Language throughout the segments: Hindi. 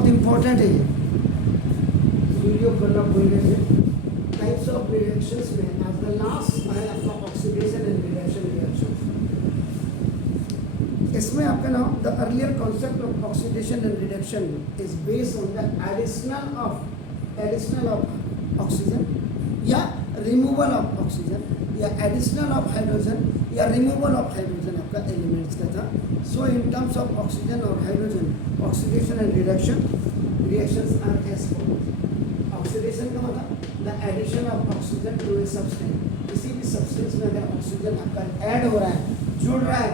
बहुत इंपॉर्टेंट है ये, वीडियो करना भूल गए थे। टाइप्स ऑफ रिएक्शंस में एज द लास्ट है आपका ऑक्सीडेशन एंड रिडक्शन रिएक्शन। इसमें आपका नाम the earlier concept of oxidation and reduction is based on the additional of oxygen या रिमूवल ऑफ ऑक्सीजन या एडिशनल ऑफ हाइड्रोजन या रिमूवल ऑफ हाइड्रोजन आपका एलिमेंट्स का था। So in terms of oxygen और hydrogen oxidation and reduction reactions are as follows. Oxidation का मतलब the addition of oxygen to a substance. किसी भी सब्सटेंस में अगर ऑक्सीजन आपका ऐड हो रहा है, जुड़ रहा है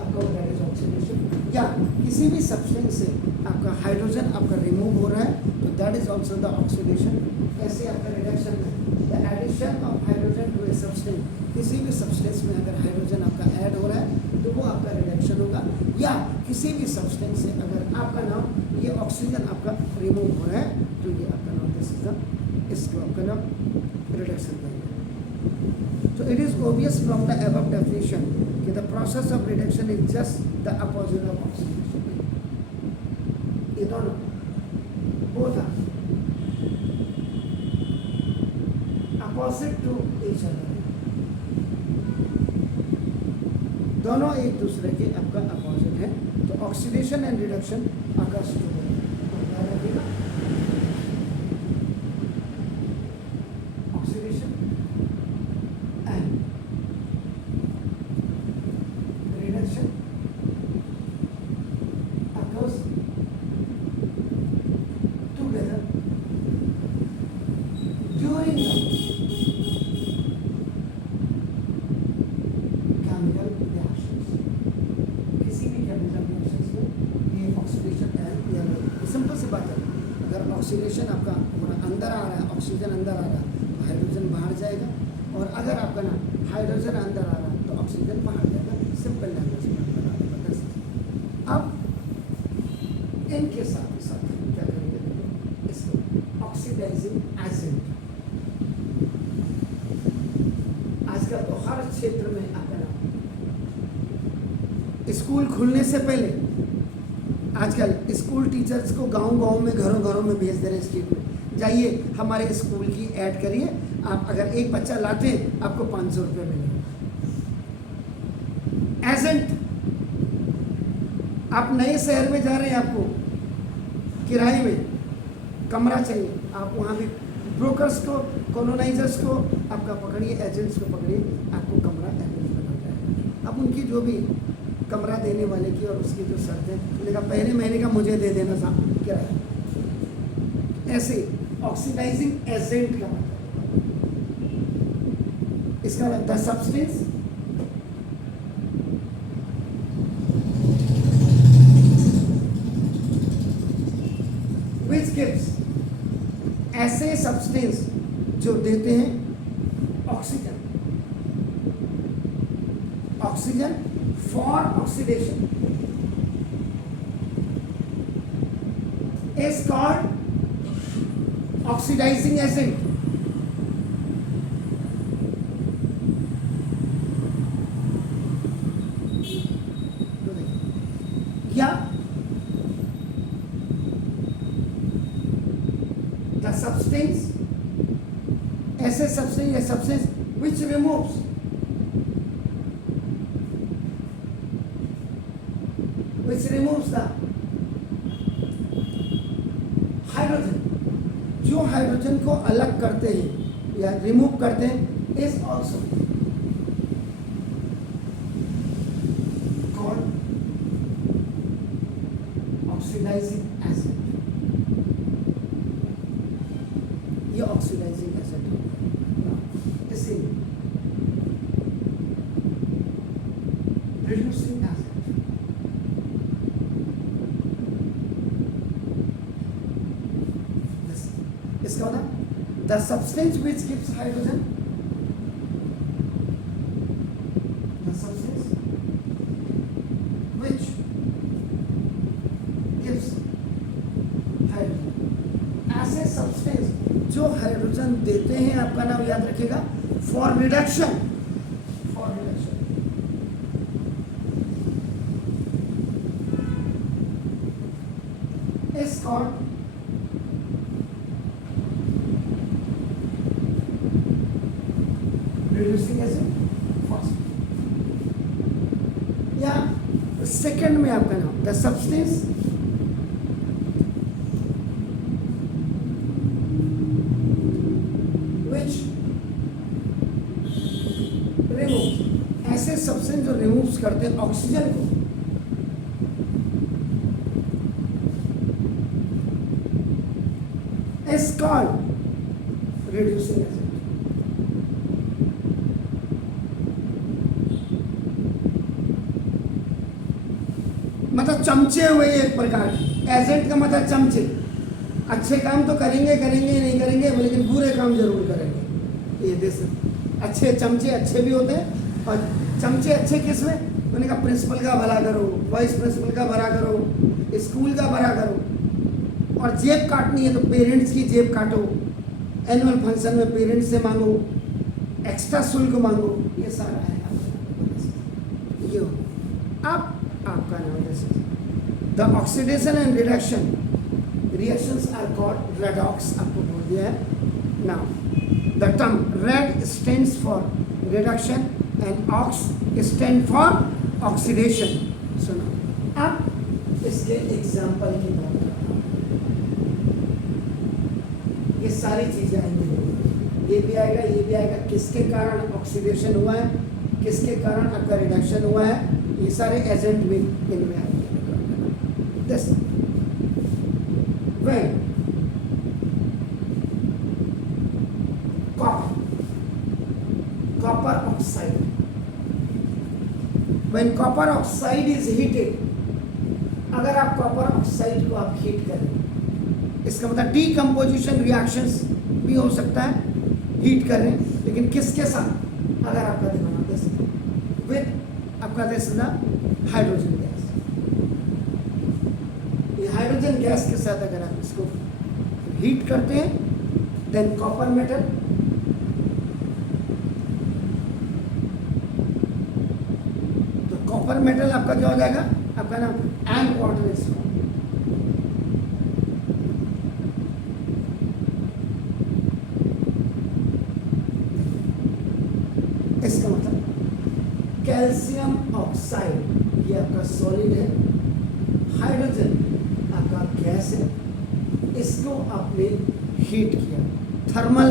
आपका, दैट इज ऑक्सीडेशन। या किसी भी सब्सटेंस से आपका हाइड्रोजन आपका रिमूव हो रहा है तो that is also the oxidation. ऐसे आपका रिडक्शन में the addition of hydrogen to a substance, किसी भी सब्सटेंस में अगर हाइड्रोजन आपका ऐड हो रहा है तो वो आपका रिडक्शन होगा। या किसी भी सब्सटेंस से अगर आपका नाम ये ऑक्सीजन आपका रिमूव हो रहा है तो ये आपका नाम दिस इज द, इसको आपका नाम रिडक्शन करेंगे। तो it is obvious from the above definition कि the process of reduction is just the opposite of oxidation. ये दोनों both are opposite to each other, दोनों एक दूसरे के आपका अपोजिट है। तो ऑक्सीडेशन एंड रिडक्शन आकाश to oxidation and reduction occurs together during the chemical reactions। किसी भी chemical reactions में ये ऑक्सीडेशन एंड सिंपल सी बात है, अगर ऑक्सीडेशन आपका अंदर आ रहा है, ऑक्सीजन अंदर आ रहा है तो हाइड्रोजन बाहर जाएगा, और अगर आपका ना हाइड्रोजन अंदर आ रहा है तो ऑक्सीजन बाहर जाएगा। सिंपल लैंग्वेज में अब इनके साथ हम क्या करेंगे, इसको ऑक्सीडाइजिंग एजेंट। आजकल तो हर क्षेत्र में आपका स्कूल खुलने से पहले आजकल स्कूल टीचर्स को गांव-गांव में, घरों-घरों में भेज दे रहे हैं, स्ट्रीट में जाइए हमारे स्कूल की ऐड करिए, आप अगर एक बच्चा लाते आपको 500 रुपये मिलेंगे। एजेंट, आप नए शहर में जा रहे हैं, आपको किराए में कमरा चाहिए, आप वहाँ भी ब्रोकर्स को, कॉलोनाइजर्स को आपका पकड़िए, एजेंट्स को पकड़िए, आपको कमरा अवेलेबल हो जाएगा। अब उनकी जो भी कमरा देने वाले की और उसकी जो शर्त है, लेकिन पहले महीने का मुझे दे देना साहब किराया। ऐसे ऑक्सीडाइजिंग एजेंट का मतलब, इसका द सब्सटेंस which gives, ऐसे सब्सटेंस जो देते हैं oxygen, oxygen for oxidation is called oxidizing agent। या the substance, ऐसे substance या substance which removes the hydrogen, जो हाइड्रोजन को अलग करते हैं या रिमूव करते हैं, is also called oxidising agent. ये ऑक्सीडाइजिंग एजेंट है। इसे रिड्यूसिंग एजेंट, इसका मतलब the substance which gives hydrogen, the substance which gives hydrogen, ऐसे सब्सटेंस जो हाइड्रोजन देते हैं, आपका नाम याद रखिएगा, for reduction, for reduction. is called reducing agent first. या सेकेंड में आपका नाम द सब्सटेंस विच रिमूव, ऐसे सब्सटेंस जो रिमूव करते हैं ऑक्सीजन को is called reducing agent. मतलब चमचे हुए एक प्रकार के एजेंट का मतलब चमचे, अच्छे काम तो करेंगे करेंगे नहीं करेंगे लेकिन बुरे काम जरूर करेंगे। ये देश अच्छे चमचे अच्छे भी होते हैं, और चमचे अच्छे किस में, मैंने कहा प्रिंसिपल का भला करो, वाइस प्रिंसिपल का भला करो, स्कूल का भला करो। और जेब काटनी है तो पेरेंट्स की जेब काटो, एनुअल फंक्शन में पेरेंट्स से मांगो, एक्स्ट्रा शुल्क मांगो, ये सारा है ये। अब आपका नाम the oxidation and reduction reactions are called redox, आपको बोल दिया है। Now the term red stands for reduction and ox stand for oxidation. सुनो अब इसके एग्जाम्पल की बात करता हूँ। ये सारी चीजें आएंगी, ये भी आएगा ये भी आएगा, किसके कारण ऑक्सीडेशन हुआ है, किसके कारण आपका रिडक्शन हुआ है, ये सारे एजेंट भी इनमें आएंगे। This when copper oxide, when copper oxide is heated, अगर आप कॉपर ऑक्साइड को आप हीट करें, इसका मतलब डीकम्पोजिशन रिएक्शंस भी हो सकता है, हीट करें, लेकिन किसके साथ, अगर आपका दिमाग विद आपका देना हाइड्रोजन गैस, ये हाइड्रोजन गैस के साथ अगर आप इसको हीट करते हैं, देन कॉपर मेटल तो कॉपर मेटल आपका क्या हो जाएगा, आपका नाम एंड वाटर इज इसका मतलब कैल्शियम ऑक्साइड ये आपका सॉलिड है, हाइड्रोजन आपका गैस है, इसको आपने हीट किया, थर्मल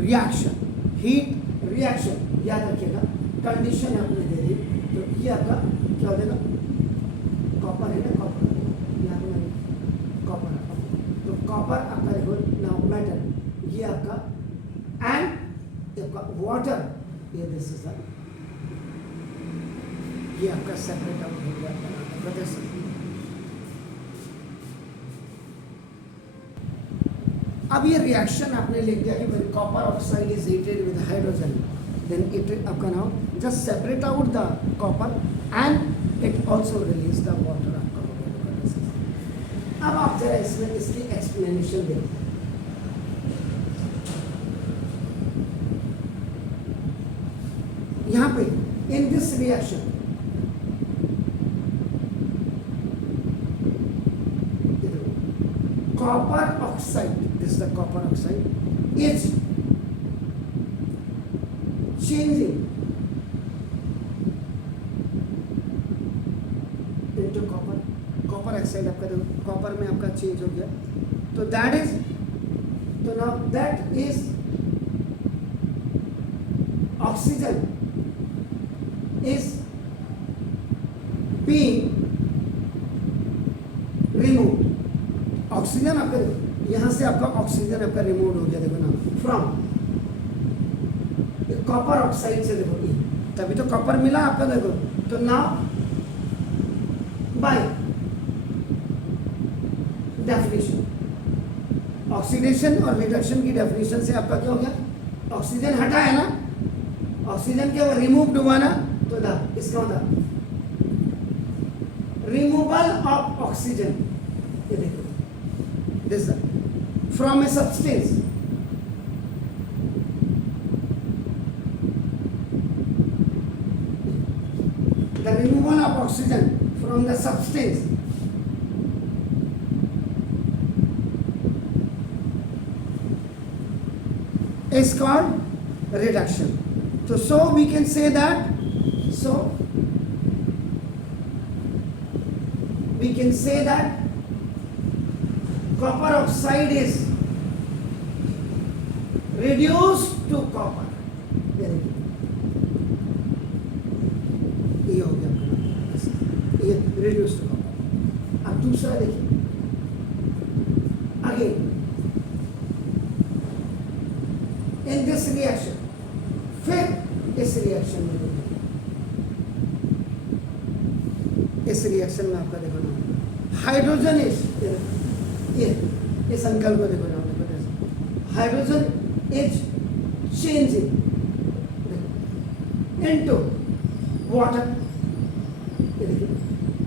रिएक्शन, हीट रिएक्शन, याद रखिएगा कंडीशन आपने दे दी, तो ये आपका क्या हो जाएगा, कॉपर है ना, कॉपर याद नहीं, कॉपर, तो कॉपर आपका देखो नाउ मेटल, ये आपका एंड आपका वाटर, ये दिस इज द, ये आपका सेपरेट आउट हो गया। अब ये रिएक्शन आपने लिख दिया कि when copper oxide is heated with hydrogen, then it आपका नाम just separate out the copper and it also release the water आपका। अब आप जरा इसमें इसकी एक्सप्लेनेशन देखिए। यहाँ पे in this reaction copper oxide, this is the copper oxide, is changing into copper, copper oxide आपका देखो copper में आपका चेंज हो गया, तो that is, तो now that is oxygen is being removed, oxygen आपका यहाँ से आपका ऑक्सीजन आपका रिमूव हो गया, देखो ना फ्रॉम कॉपर ऑक्साइड से, देखो ये तभी तो कॉपर मिला आपका, देखो तो नाउ बाय डेफिनेशन ऑक्सीडेशन और रिडक्शन की डेफिनेशन से आपका क्या हो गया, ऑक्सीजन हटा है ना, ऑक्सीजन क्या हुआ, रिमूव्ड हुआ ना, तो दा इसका मतलब रिमूवल ऑफ ऑक्सीजन, ये देखो this from a substance, the removal of oxygen from the substance is called reduction. So we can say that, so we can say that copper oxide is reduced to copper. ये हो गया आपका, ये reduced to copper. अब दूसरा देखिए, again in this reaction, फिर इस रिएक्शन में देखो, इस रिएक्शन में आपका देखो ना, हाइड्रोजन इज, ये इस अंकल को देखो ना, देखो hydrogen is changing into water. ये देखिए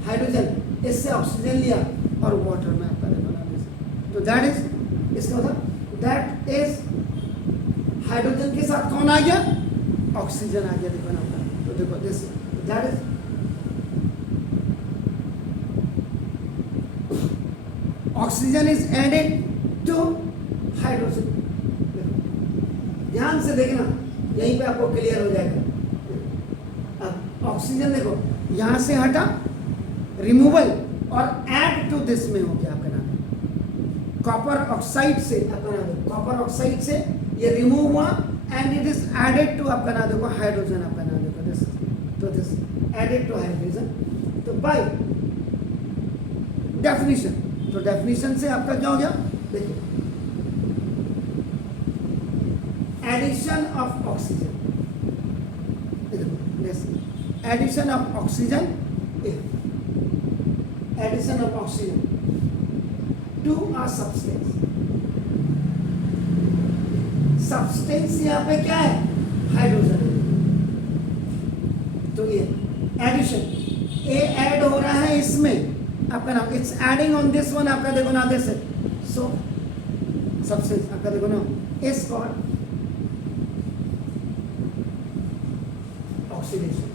हाइड्रोजन इससे ऑक्सीजन लिया और वाटर में आपका देखो ना, तो दैट इज, इसका मतलब दैट इज हाइड्रोजन के साथ कौन आ गया, ऑक्सीजन आ गया. देखो ना आपका, तो देखो this that is oxygen is added to hydrogen. ध्यान से देखना, यहीं पे आपको क्लियर हो जाएगा. अब ऑक्सीजन देखो यहां से हटा, रिमूवल और ऐड टू दिस में हो गया आपका नाम, कॉपर ऑक्साइड से आपका नाम, कॉपर ऑक्साइड से ये रिमूव हुआ and it is added to आपका नाम देखो हाइड्रोजन, आपका नाम देखो दिस, तो दिस एडेड टू हाइड्रोजन. तो बाय डेफिनेशन, तो डेफिनेशन से आपका क्या हो गया, देखिए addition of oxygen, addition of oxygen, addition of oxygen to a substance. Substance यहाँ पे क्या है, हाइड्रोजन. तो ये एडिशन, ए ऐड हो रहा है इसमें आपका नाम, it's adding on this one आपका देखो ना, दिस, सो सब्सटेंस आपका देखो ना इज कॉल्ड ऑक्सीडेशन.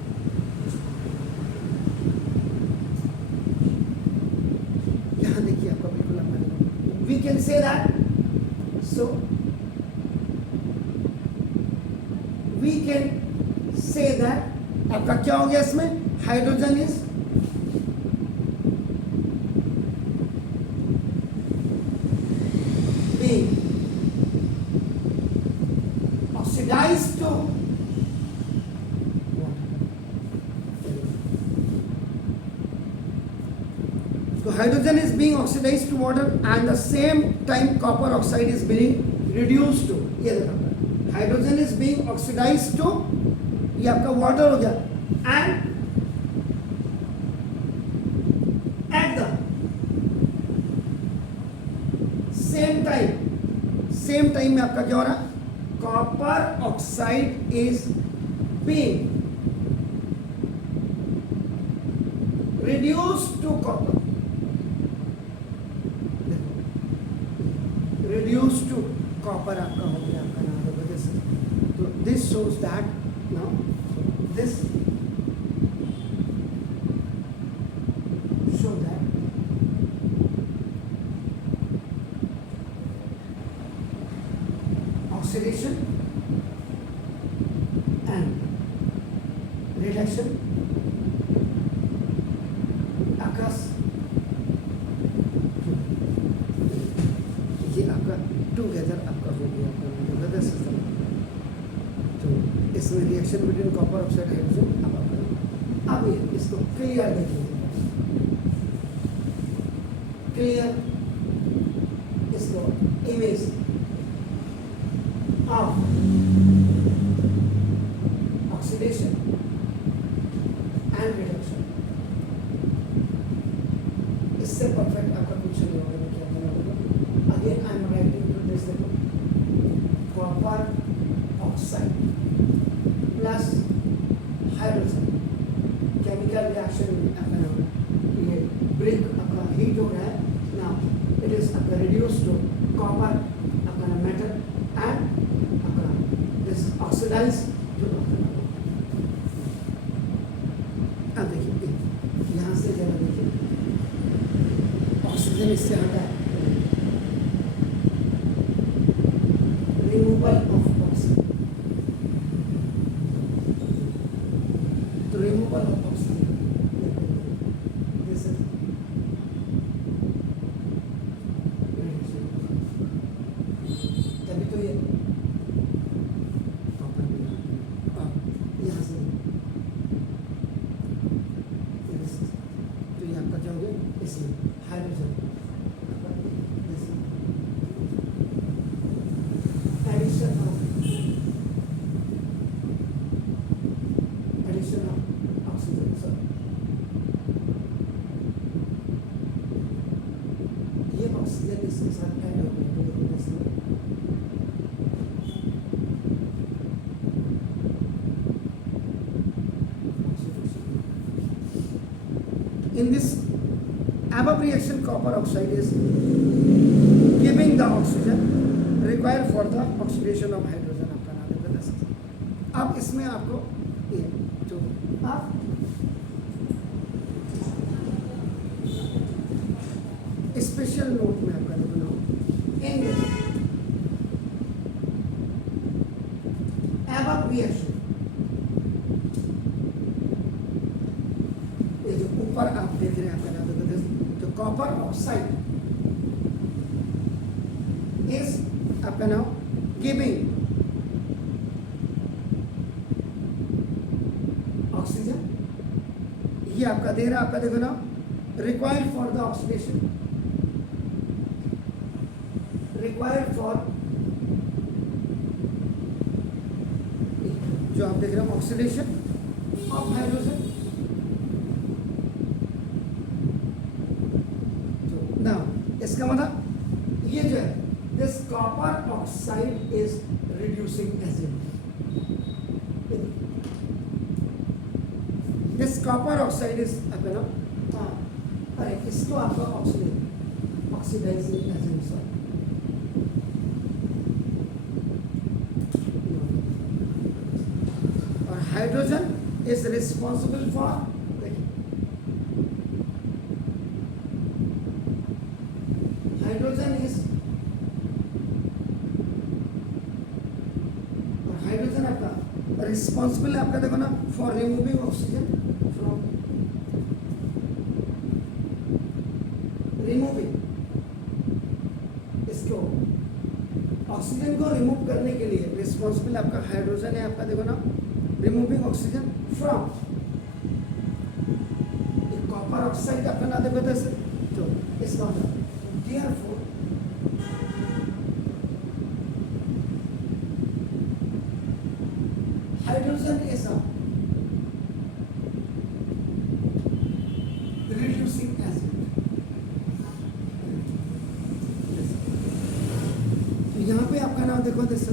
यहां देखिए आपका बिल्कुल आपका देखो, we can say that, so we can say that आपका क्या हो गया इसमें, hydrogen is being oxidized to so hydrogen is being oxidized to water and the same time copper oxide is being reduced to, ये देखो hydrogen is being oxidised to, ये आपका वाटर हो गया, and at the same time में आपका क्या हो रहा, copper oxide is being reduced to copper, reduced to copper आपका हो गया आपका नाम देखो दिस. तो this shows that now this show that oxidation and reduction occurs. ये आपका टूगेदर आपका हो गया आपका दिस सिस्टम. तो इसमें reaction between copper oxide hydrogen अब आपका, अब ये इसको क्लियर देखिए, क्लियर इसको image of oxidation and reduction. इससे परफेक्ट आपका कुछ नहीं होगा. क्या होगा, again I am writing to this, देखो copper oxide plus hydrogen chemical reaction में आपका ये ब्रेक आपका हीट हो रहा है ना, इट इज आपका रिड्यूस टू कॉपर आपका मेटल एंड आपका दिस ऑक्सीडाइज टू. अब देखिए यहाँ से जरा देखिए, ऑक्सीजन इससे हटा है, रिमूवल ऑफ ऑक्सीजन इसके साथ ऐड हो गया, तो देखो this one. In this above reaction, copper oxide is giving the oxygen required for the oxidation of hydrogen. आपका नाम है बस. अब इसमें आपको ये जो आप स्पेशल नोट में आपका लिखना इन above reaction, ये जो ऊपर आप देख रहे हैं आपका नाम है जो कॉपर ऑक्साइड इज आपका नाम गिविंग ऑक्सीजन, ये आपका दे रहा है, आपका देखो ना required for the oxidation, required for जो आप देख रहे हो ऑक्सीडेशन ऑफ हाइड्रोजन. तो ना इसका मतलब ये जो है this copper oxide is reducing acid, this copper oxide is अपना अरे इसको आपका ऑक्सीडाइजिंग एजेंट सर. और hydrogen is responsible for, hydrogen is, hydrogen आपका रिस्पॉन्सिबल है आपका देखो ना for removing oxygen from, removing इसको ऑक्सीजन को रिमूव करने के लिए रिस्पॉन्सिबल आपका हाइड्रोजन है आपका देखो ना removing oxygen from copper oxide आपका ना देखो तो इसका मतलब therefore hydrogen is a reducing acid. तो यहाँ पे आपका नाम देखो दिस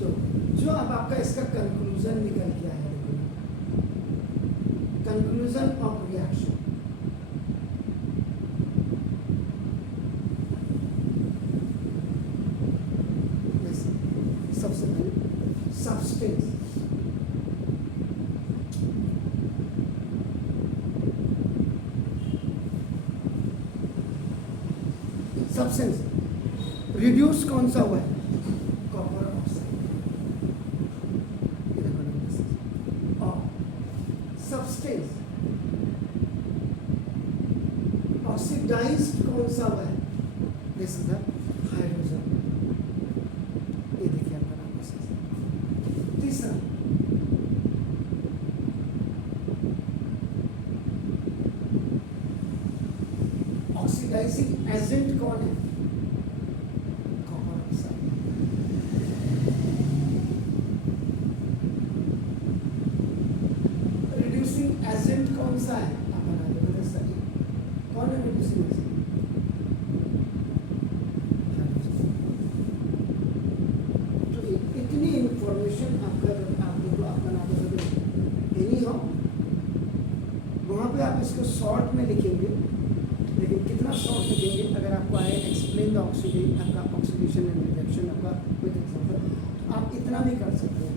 जो अब आपका इसका कंक्लूजन निकल के आया, कंक्लूजन ऑफ रिएक्शन. सबसे पहले सब्सटेंस, सब्सटेंस रिड्यूस कौन सा हुआ है, कॉपर ऑक्साइड. और सब्सटेंस ऑक्सीडाइज्ड कौन सा हुआ है, दिस इज द हाइड्रोजन. ये देखिए आपका नाम है. तीसरा ऑक्सीडाइजिंग एजेंट कौन है, कॉपर ऑक्साइड. रिड्यूसिंग एजेंट कौन सा है, आप बता दो बता सही कौन है रिड्यूसिंग एजेंट. तो इतनी इंफॉर्मेशन आपका आप देखो आपका नाम एनी हो वहाँ पे आप इसको शॉर्ट में लिखेंगे, लेकिन कितना शॉर्ट लिखेंगे अगर आपको आए एक्सप्लेन द ऑक्सीडेशन आपका ऑक्सीडेशन एंड रिडक्शन आपका विद एग्जांपल, आप इतना भी कर सकते हो.